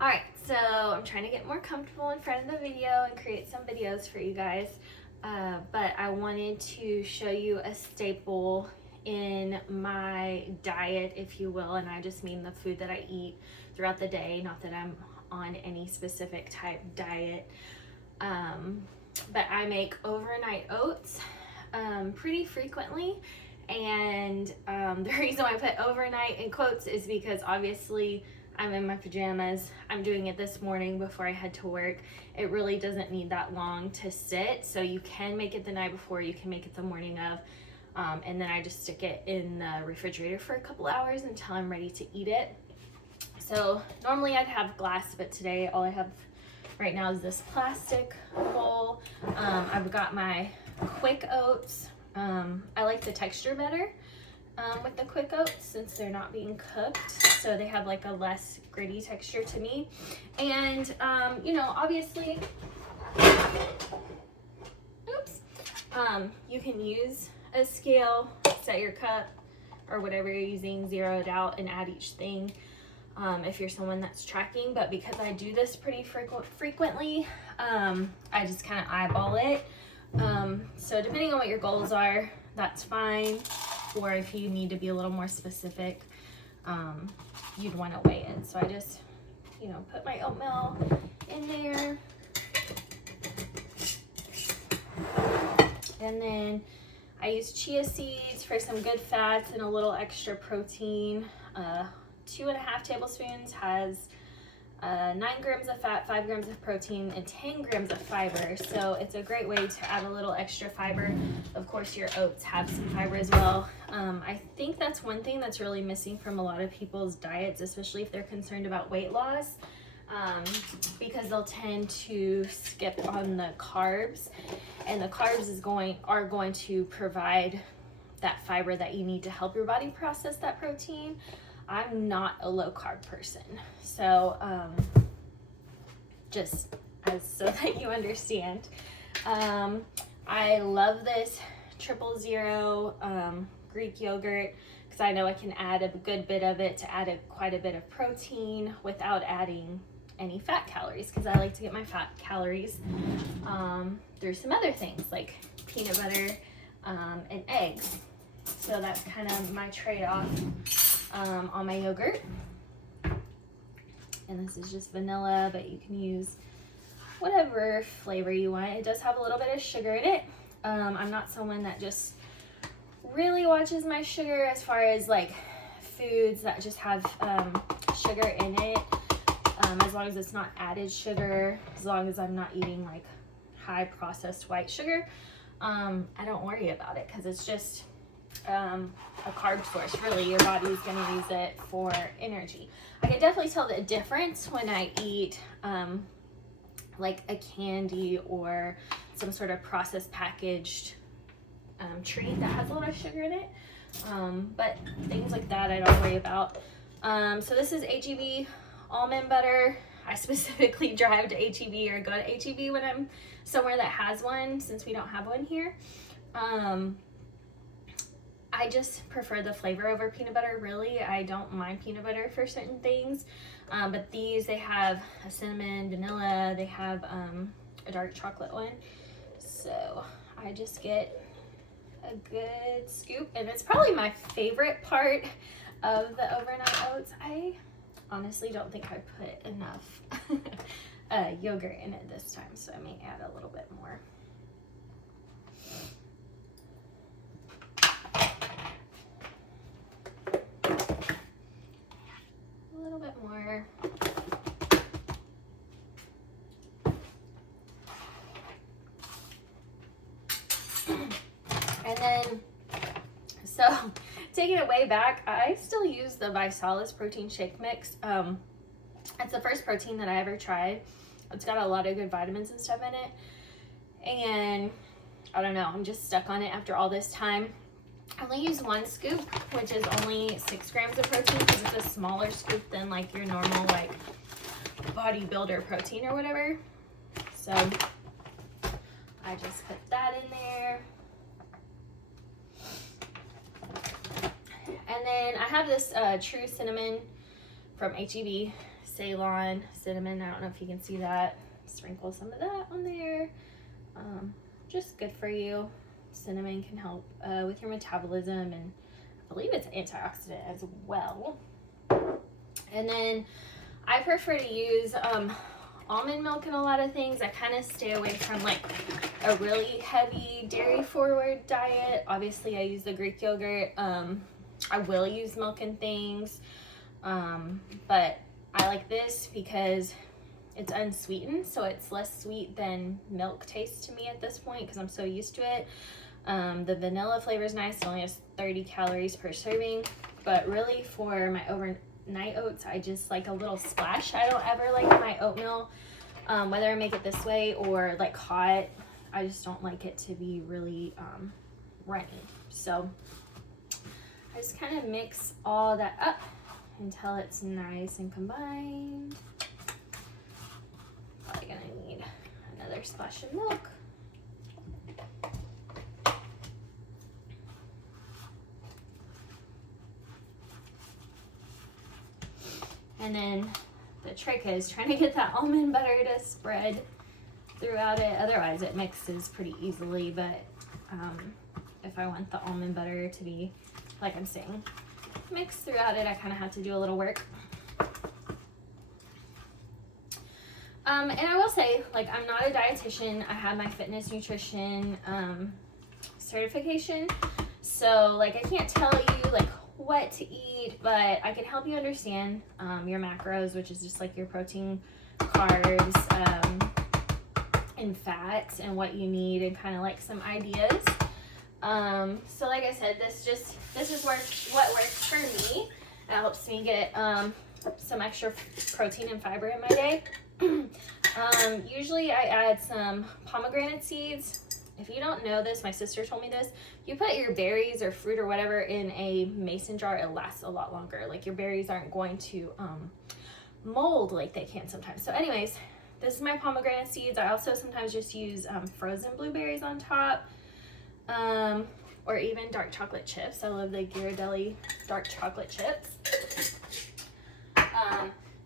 Alright, so I'm trying to get more comfortable in front of the video and create some videos for you guys. But I wanted to show you a staple in my diet, if you will, and I just mean the food that I eat throughout the day, not that I'm on any specific type diet. But I make overnight oats pretty frequently, and the reason why I put overnight in quotes is because obviously I'm in my pajamas. I'm doing it this morning before I head to work. It really doesn't need that long to sit, so you can make it the night before, you can make it the morning of, and then I just stick it in the refrigerator for a couple hours until I'm ready to eat it. So normally I'd have glass, but today all I have right now is this plastic bowl. I've got my quick oats. I like the texture better with the quick oats since they're not being cooked, so they have like a less gritty texture to me. And you know, obviously, you can use a scale, set your cup or whatever you're using, zero it out and add each thing if you're someone that's tracking. But because I do this pretty frequently, I just kind of eyeball it. So depending on what your goals are, that's fine. Or if you need to be a little more specific, you'd want to weigh it. So I just, you know, put my oatmeal in there. And then I use chia seeds for some good fats and a little extra protein. 2.5 tablespoons has 9 grams of fat, 5 grams of protein, and 10 grams of fiber. So it's a great way to add a little extra fiber. Of course, your oats have some fiber as well. I think that's one thing that's really missing from a lot of people's diets, especially if they're concerned about weight loss, because they'll tend to skip on the carbs, and the carbs are going to provide that fiber that you need to help your body process that protein. I'm not a low carb person, so just so that you understand. I love this 000 Greek yogurt because I know I can add a good bit of it to add quite a bit of protein without adding any fat calories, because I like to get my fat calories through some other things like peanut butter and eggs. So that's kind of my trade-off on my yogurt. And this is just vanilla, but you can use whatever flavor you want. It does have a little bit of sugar in it. I'm not someone that just really watches my sugar as far as like foods that just have sugar in it. As long as it's not added sugar, as long as I'm not eating like high processed white sugar, I don't worry about it, because it's just a carb source. Really, your body's going to use it for energy. I can definitely tell the difference when I eat like a candy or some sort of processed packaged treat that has a lot of sugar in it, but things like that I don't worry about. So this is HEB almond butter. I specifically drive to HEB or go to HEB when I'm somewhere that has one, since we don't have one here. I just prefer the flavor over peanut butter, really. I don't mind peanut butter for certain things, but these, they have a cinnamon, vanilla, they have a dark chocolate one. So I just get a good scoop, and it's probably my favorite part of the overnight oats. I honestly don't think I put enough yogurt in it this time, so I may add a little bit more. A little bit more. And then, so taking it way back, I still use the Visalis protein shake mix. It's the first protein that I ever tried. It's got a lot of good vitamins and stuff in it. And I don't know, I'm just stuck on it after all this time. I only use 1 scoop, which is only 6 grams of protein, because it's a smaller scoop than like your normal like bodybuilder protein or whatever. So I just put that in there. And then I have this True Cinnamon from HEB. Ceylon cinnamon. I don't know if you can see that. Sprinkle some of that on there. Just good for you. Cinnamon can help with your metabolism, and I believe it's antioxidant as well. And then I prefer to use almond milk in a lot of things. I kind of stay away from like a really heavy dairy forward diet. Obviously I use the Greek yogurt. I will use milk in things, but I like this because it's unsweetened, so it's less sweet than milk tastes to me at this point because I'm so used to it. The vanilla flavor is nice. It only has 30 calories per serving, but really for my overnight oats, I just like a little splash. I don't ever like my oatmeal, whether I make it this way or like hot, I just don't like it to be really runny. So I just kind of mix all that up until it's nice and combined. Probably gonna need another splash of milk. And then the trick is trying to get that almond butter to spread throughout it. Otherwise it mixes pretty easily, but if I want the almond butter to be, like I'm saying, mixed throughout it, I kind of have to do a little work. And I will say, like, I'm not a dietitian. I have my fitness nutrition certification. So, like, I can't tell you, like, what to eat, but I can help you understand your macros, which is just, like, your protein, carbs, and fats, and what you need, and kind of, like, some ideas. So, like I said, this is what works for me. It helps me get some extra protein and fiber in my day. Usually I add some pomegranate seeds. If you don't know this, my sister told me this, you put your berries or fruit or whatever in a mason jar, it lasts a lot longer. Like your berries aren't going to mold like they can sometimes. So anyways, this is my pomegranate seeds. I also sometimes just use frozen blueberries on top, or even dark chocolate chips. I love the Ghirardelli dark chocolate chips.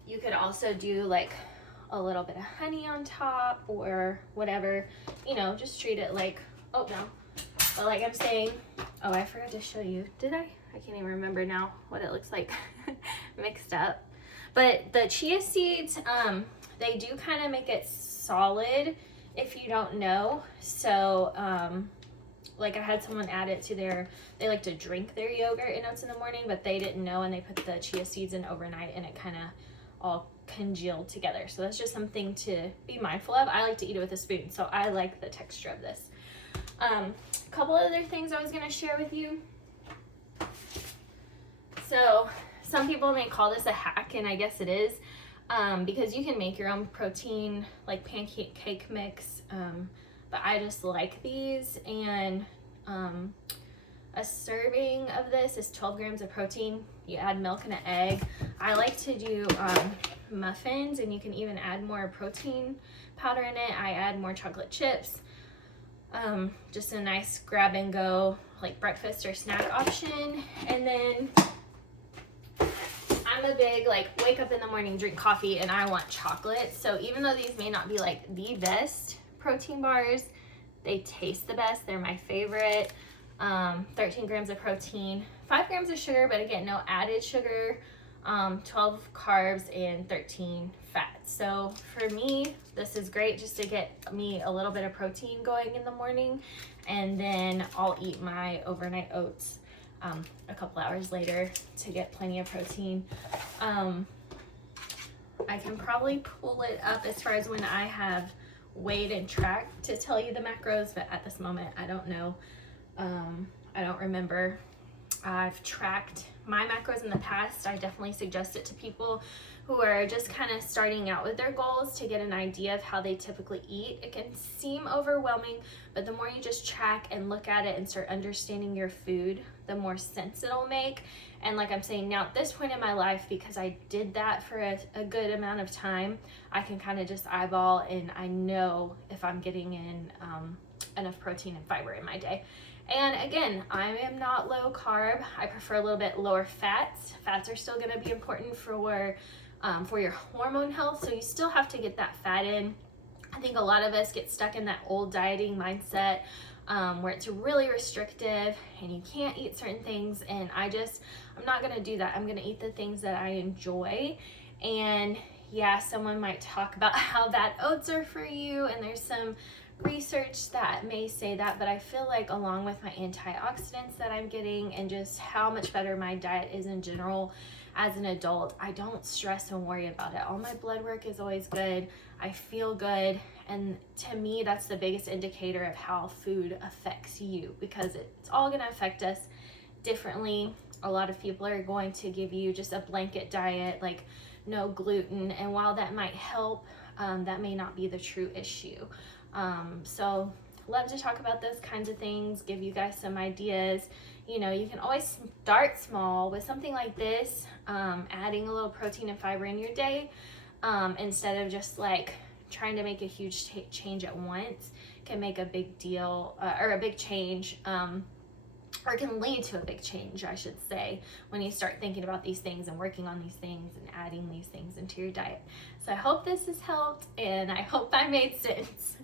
You could also do like a little bit of honey on top or whatever, you know, just treat it like oatmeal. But like I'm saying, oh, I forgot to show you, did I? I can't even remember now what it looks like mixed up. But the chia seeds, they do kind of make it solid if you don't know. So, like I had someone add it to they like to drink their yogurt and oats in the morning, but they didn't know, and they put the chia seeds in overnight and it kind of all congealed together. So that's just something to be mindful of. I like to eat it with a spoon, so I like the texture of this. A couple other things I was going to share with you. So some people may call this a hack, and I guess it is, because you can make your own protein like pancake cake mix, but I just like these, and a serving of this is 12 grams of protein. You add milk and an egg. I like to do muffins, and you can even add more protein powder in it. I add more chocolate chips. Just a nice grab and go like breakfast or snack option. And then I'm a big like wake up in the morning, drink coffee, and I want chocolate. So even though these may not be like the best protein bars, they taste the best. They're my favorite. 13 grams of protein, 5 grams of sugar, but again, no added sugar, 12 carbs, and 13 fats. So for me, this is great just to get me a little bit of protein going in the morning, and then I'll eat my overnight oats a couple hours later to get plenty of protein. I can probably pull it up as far as when I have weighed and tracked to tell you the macros, but at this moment I don't know. I don't remember. I've tracked my macros in the past. I definitely suggest it to people who are just kind of starting out with their goals to get an idea of how they typically eat. It can seem overwhelming, but the more you just track and look at it and start understanding your food, the more sense it'll make. And like I'm saying now, at this point in my life, because I did that for a good amount of time, I can kind of just eyeball, and I know if I'm getting in enough protein and fiber in my day. And again, I am not low carb. I prefer a little bit lower fats. Fats are still going to be important for for your hormone health. So you still have to get that fat in. I think a lot of us get stuck in that old dieting mindset where it's really restrictive and you can't eat certain things. And I'm not gonna do that. I'm gonna eat the things that I enjoy. And yeah, someone might talk about how bad oats are for you, and there's some research that may say that, but I feel like along with my antioxidants that I'm getting and just how much better my diet is in general as an adult, I don't stress and worry about it. All my blood work is always good. I feel good. And to me, that's the biggest indicator of how food affects you, because it's all going to affect us differently. A lot of people are going to give you just a blanket diet, like no gluten. And while that might help, that may not be the true issue. So love to talk about those kinds of things, give you guys some ideas. You know, you can always start small with something like this, adding a little protein and fiber in your day, instead of just like trying to make a huge change at once. Can make a big deal or a big change, or can lead to a big change, I should say, when you start thinking about these things and working on these things and adding these things into your diet. So I hope this has helped, and I hope I made sense.